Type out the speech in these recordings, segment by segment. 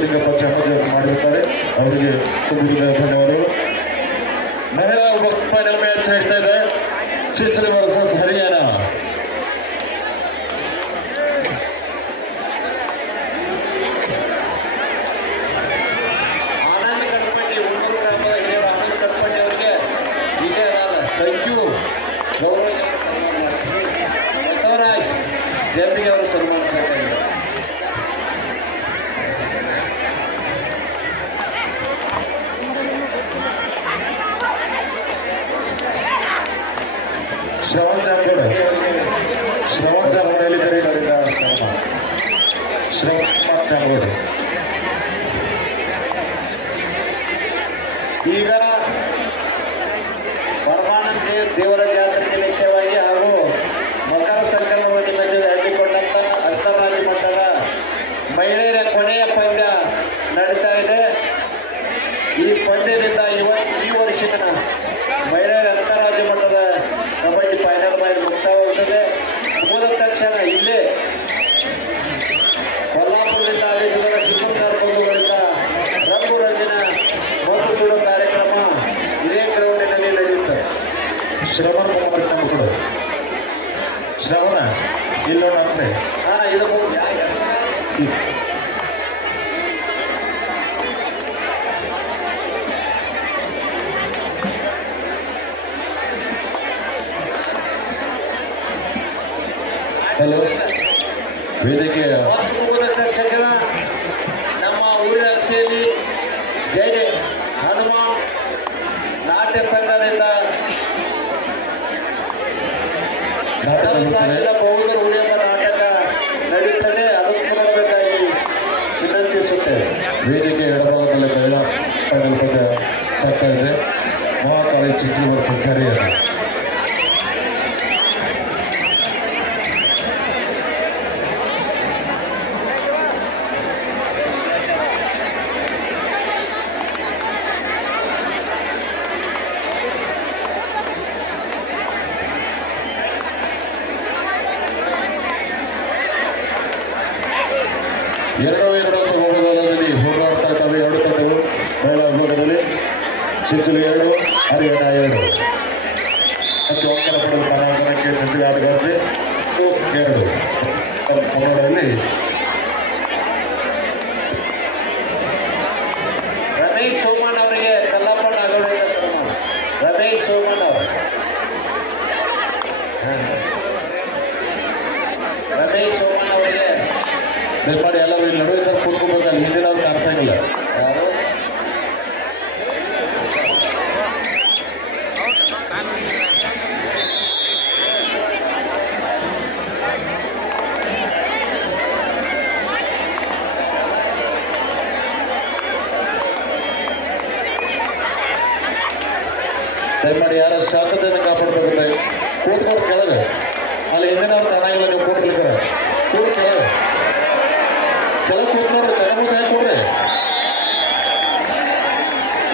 ಸದಾಶಿವ ಚಾಮರಾಜ್ ಮಾಡಿರುತ್ತಾರೆ ಅವರಿಗೆ ತುಂಬಿದ ಧನ್ಯವಾದಗಳು. ಮಹಿಳಾ ಫೈನಲ್ ಮ್ಯಾಚ್ ಹೇಳ್ತಾ ಇದೆ. ಚಿತ್ರ ವರ್ಸಸ್ ಹರಿಯಾಣ. ಆನಂದ್ ಇದೇ ಜಂಬಿಗೆ ಅವರು ಇಲ್ಲೋಣ ಅಂದ್ರೆ ಹಾ ಇದು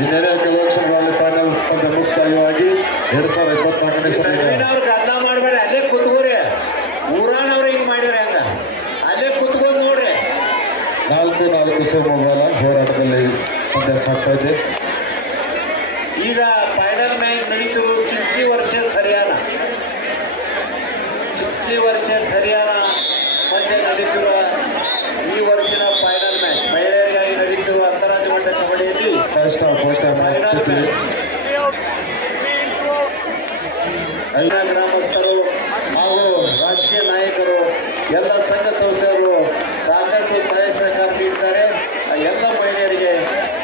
ಇನ್ನೇನೇ ಕೆಲವು ವರ್ಷಗಳಲ್ಲಿ ಫೈನಲ್ ಪಂದ್ಯ ಮುಕ್ತಾಯವಾಗಿ ಎರಡ್ ಸಾವಿರದ ಇಪ್ಪತ್ನಾಲ್ಕನೇ ಮಾಡಬೇಡಿ ಅಲ್ಲೇ ಕುತ್ಕೋರಿ. ಊರಾನವ್ರು ಹಿಂಗ್ ಮಾಡ್ಯಾರ ಹಂಗ. ಅಲ್ಲೇ ಕುತ್ಕೊಂಡು ನೋಡ್ರಿ. ನಾಲ್ಕು ನಾಲ್ಕು ಸಮೂಹಗಳ ಹೋರಾಟದಲ್ಲಿ ಪಂದ್ಯ ಸಾಕ್ತಾ ಇದೆ. ಈಗ ಫೈನಲ್ ಮ್ಯಾಚ್ ನಡೀತಿರೋ ಚಿಂಚಲಿ ವರ್ಷ ಸರಿಯಾನ ಚಿಂಚಲಿ ವರ್ಷ ಸರಿಯಾನ ಪಂದ್ಯ ನಡೀತಿರುವ ಈ ವರ್ಷದ ಫೈನಲ್ ಮ್ಯಾಚ್ ಮಹಿಳೆಯರಿಗಾಗಿ ನಡೀತಿರುವ ಅಂತಾರಾಜ್ಯ ಮಟ್ಟ ಹಾಫ್ ಫಸ್ಟ್ ಹಾಫ್ ಚಿಂಚಲಿ ಎಲ್ಲ ಗ್ರಾಮಸ್ಥರು ಹಾಗೂ ರಾಜಕೀಯ ನಾಯಕರು, ಎಲ್ಲ ಸಂಘ ಸಂಸ್ಥೆಯರು ಸಾಕಷ್ಟು ಸಹಾಯ ಸಹಕಾರ ನೀಡಿದ್ದಾರೆ. ಎಲ್ಲ ಮಹಿಳೆಯರಿಗೆ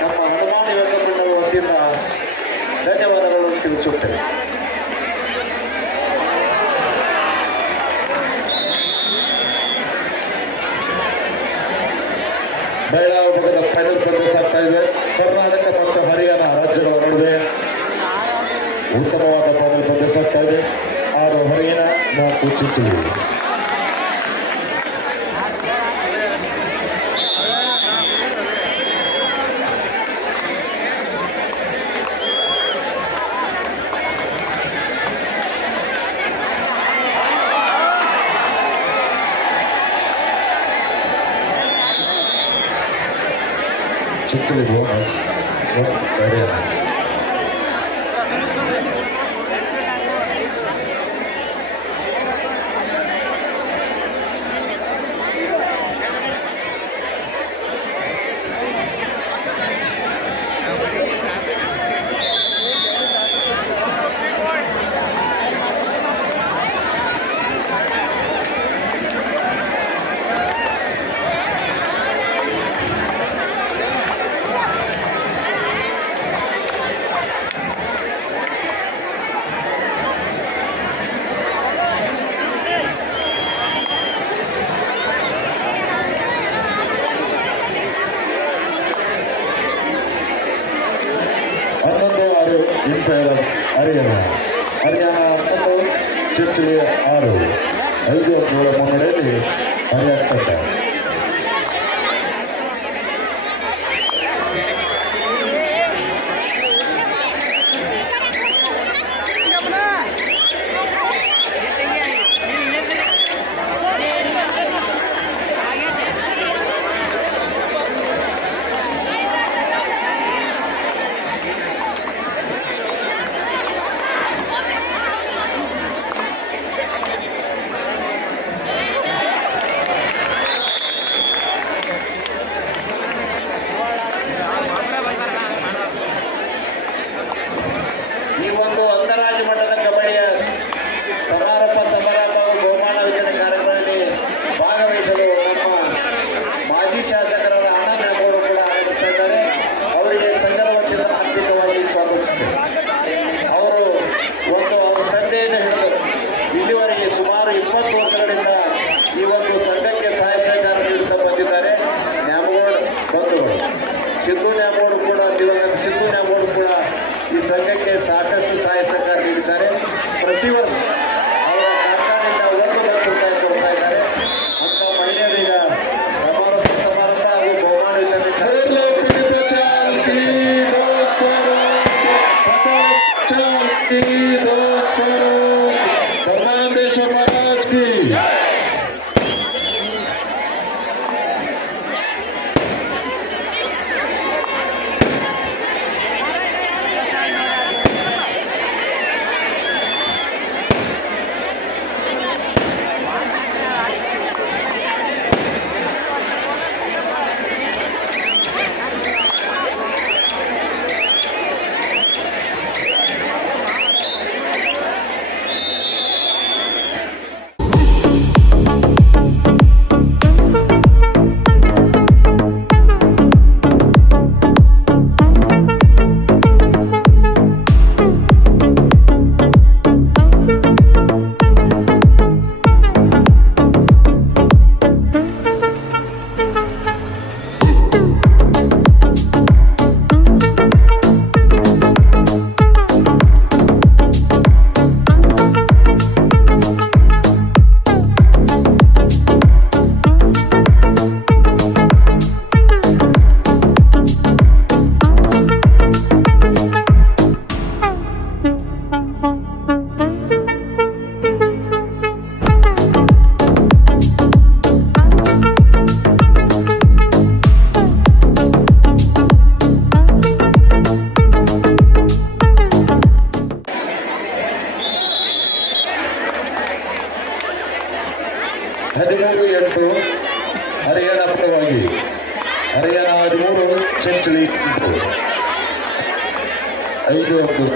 ನಮ್ಮ ಹನುಮಾನ ಯುವಕ ಮಂಡಲ ವತಿಯಿಂದ ಧನ್ಯವಾದಗಳನ್ನು ತಿಳಿಸುತ್ತೇವೆ っていう。ちょっとでごす。ಹರಿಯಾಣ ಹರಿಯಾಣ ಹನ್ನೊಂದು ಚಿತ್ರ ಆರು. ಐದು ಹದಿನೇಳು ಮುನ್ನಡೆಯಲ್ಲಿ ಹರಿಯಾಣ ಎಂಟು ಹರಿಯಾಣ ಪರವಾಗಿ. ಹರಿಯಾಣ ಹದಿಮೂರು ಸೆಂಚುರಿ ಐದು ಒಂದು.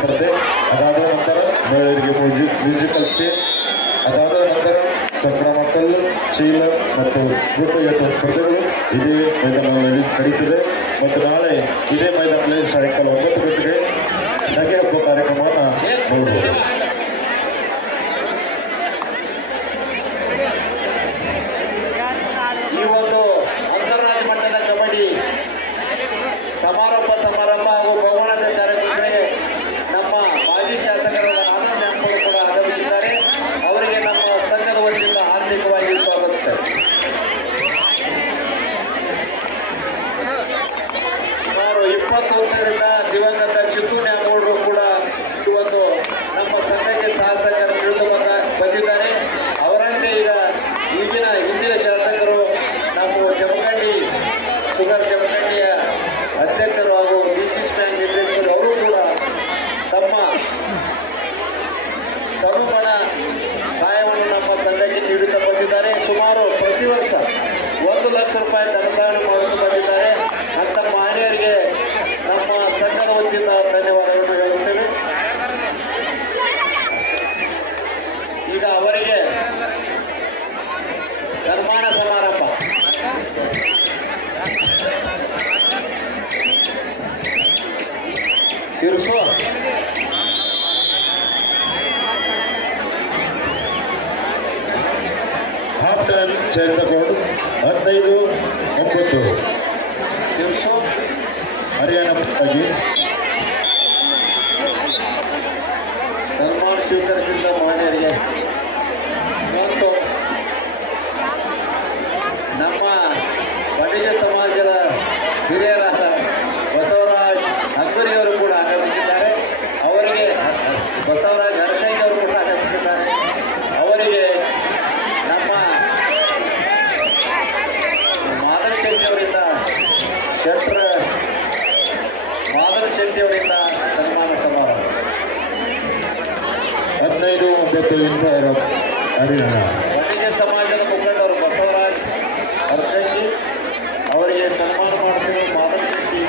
ಕಾರ್ಯಕರ್ತೆ ಅದಾದ ನಂತರ ಮಹಿಳೆಯರಿಗೆ ಮ್ಯೂಸಿಕ್ ಮ್ಯೂಸಿಕಲ್ ಚೇರ್. ಅದಾದ ನಂತರ ಸಂಕ್ರಾಮಕಲ್ ಚೀಲ ಮತ್ತು ಗೂಟುಗೆಟ್ಟು ಸ್ಪರ್ಧೆಗಳು ಇದೇ ಮೈದಾನದಲ್ಲಿ ನಡೀತಿದೆ. ಮತ್ತು ನಾಳೆ ಇದೇ ಮೈದಾನದಲ್ಲಿ ಸಾಯಂಕಾಲ ಒಂಬತ್ತು ಗಂಟೆಗೆ ನಗೆ ಹಬ್ಬ ಕಾರ್ಯಕ್ರಮವನ್ನು ನೋಡಬಹುದು ಸೇರಿದವರು ಹದಿನೈದು ಒಂಬತ್ತು. ಹರಿಯಾಣ ಪಟ್ಟಾಗಿ ಸಮಾಜದ ಮುಖಂಡರು ಬಸವರಾಜ್ ಅರ್ಕಿ ಅವರಿಗೆ ಸನ್ಮಾನ ಮಾಡ್ತೀವಿ ಮಾದರಿ ಶೆಟ್ಟಿ.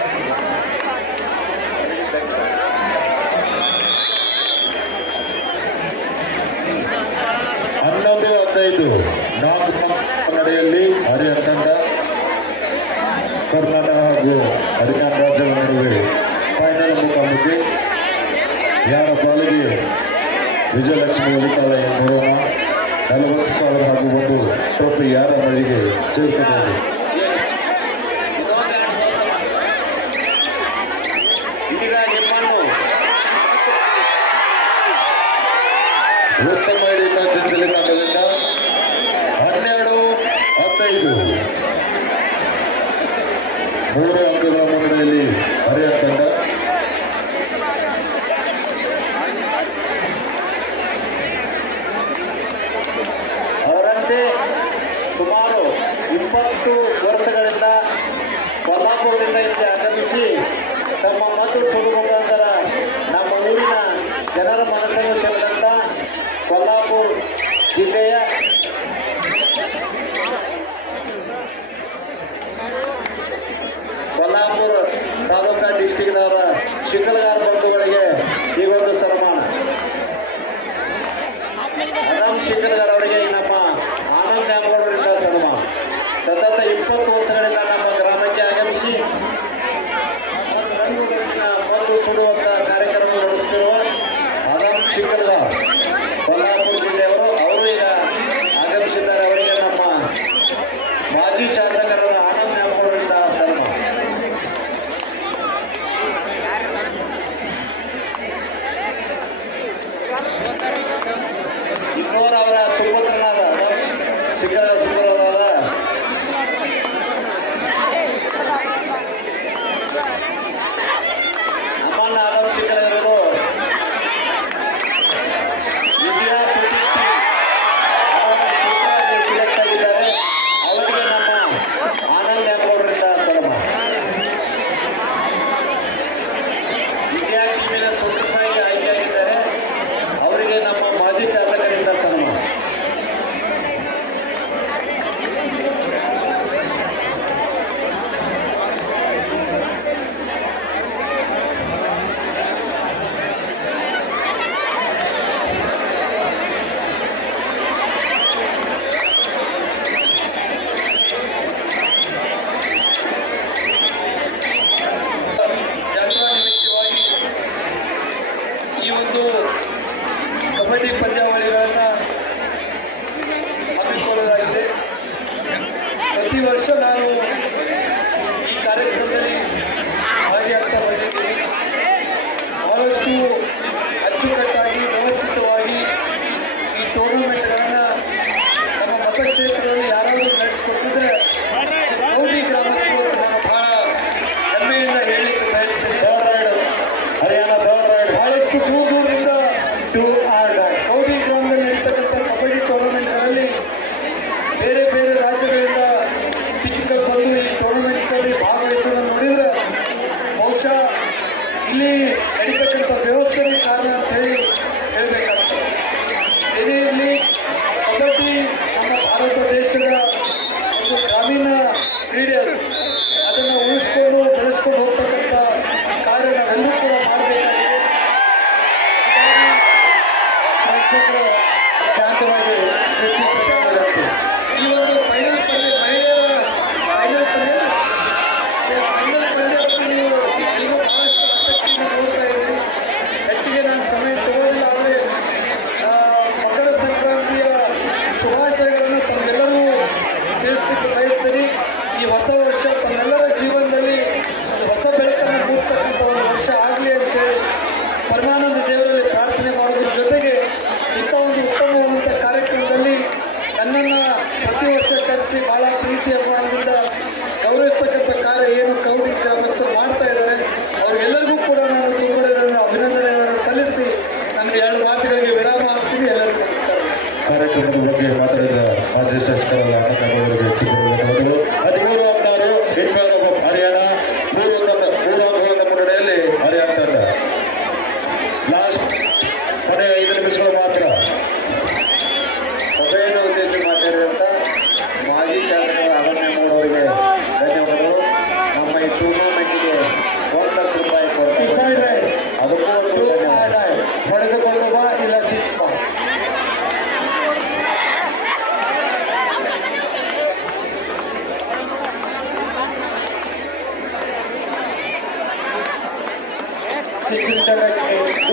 ಹನ್ನೊಂದು ಹದಿನೈದು. ನಾಲ್ಕು ನಡೆಯಲ್ಲಿ ಹರಿಹರ ತಂಡ ಕರ್ನಾಟಕ ಹಾಗೂ ಹರಿಯಾಣ ರಾಜ್ಯಗಳ ನಡುವೆ ಫೈನಲ್ ಮುಖಾಮುಖಿ ಯಾರ ಪಾಲಿಗೆ ವಿಜಯಲಕ್ಷ್ಮಿ ಒಲಿತಾಳೆ ನೋಡೋಣ ನಲವತ್ತು ಸಾವಿರ ಹಾಗೂ ಒಂದು ಟ್ರೋಫಿ ಯಾರ ಬಳಿಗೆ ಸೇರ್ಪಡೆಯಾಗಿದೆ ಮೂರು ಅಂಕಗಳ ಮುನ್ನಡೆಯಲ್ಲಿ ಹರಿಯ ತಂಡ মতো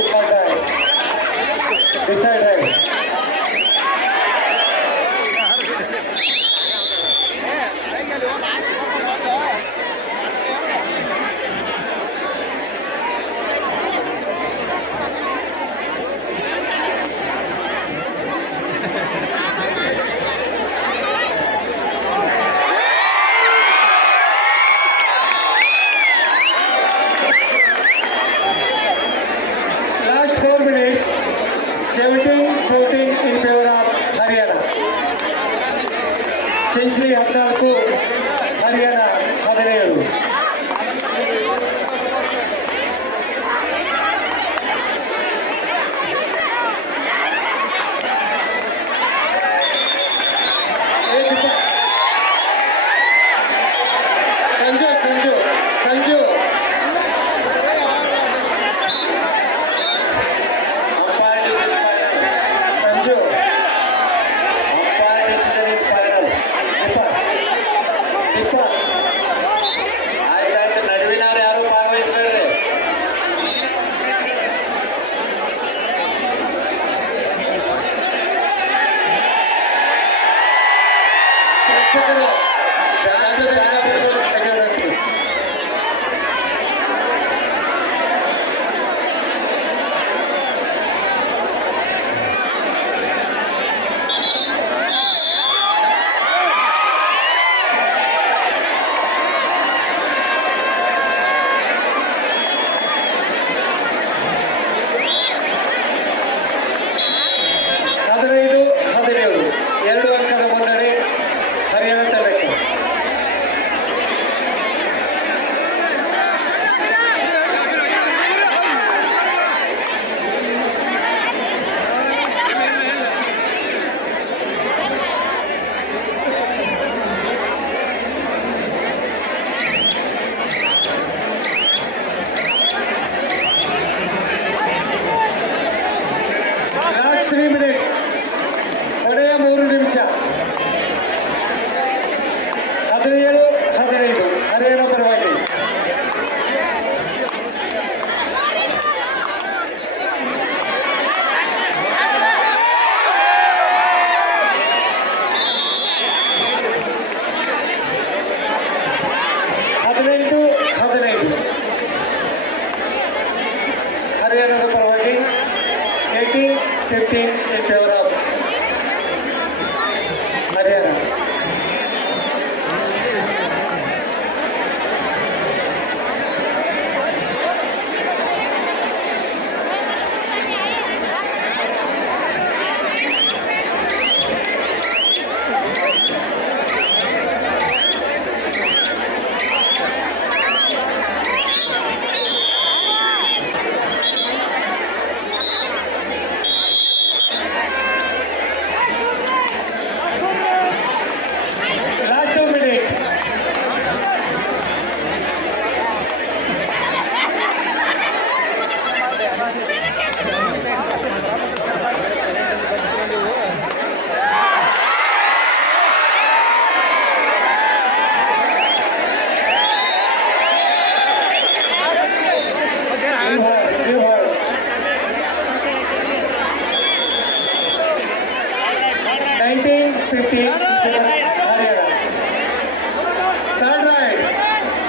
काय काय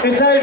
Está el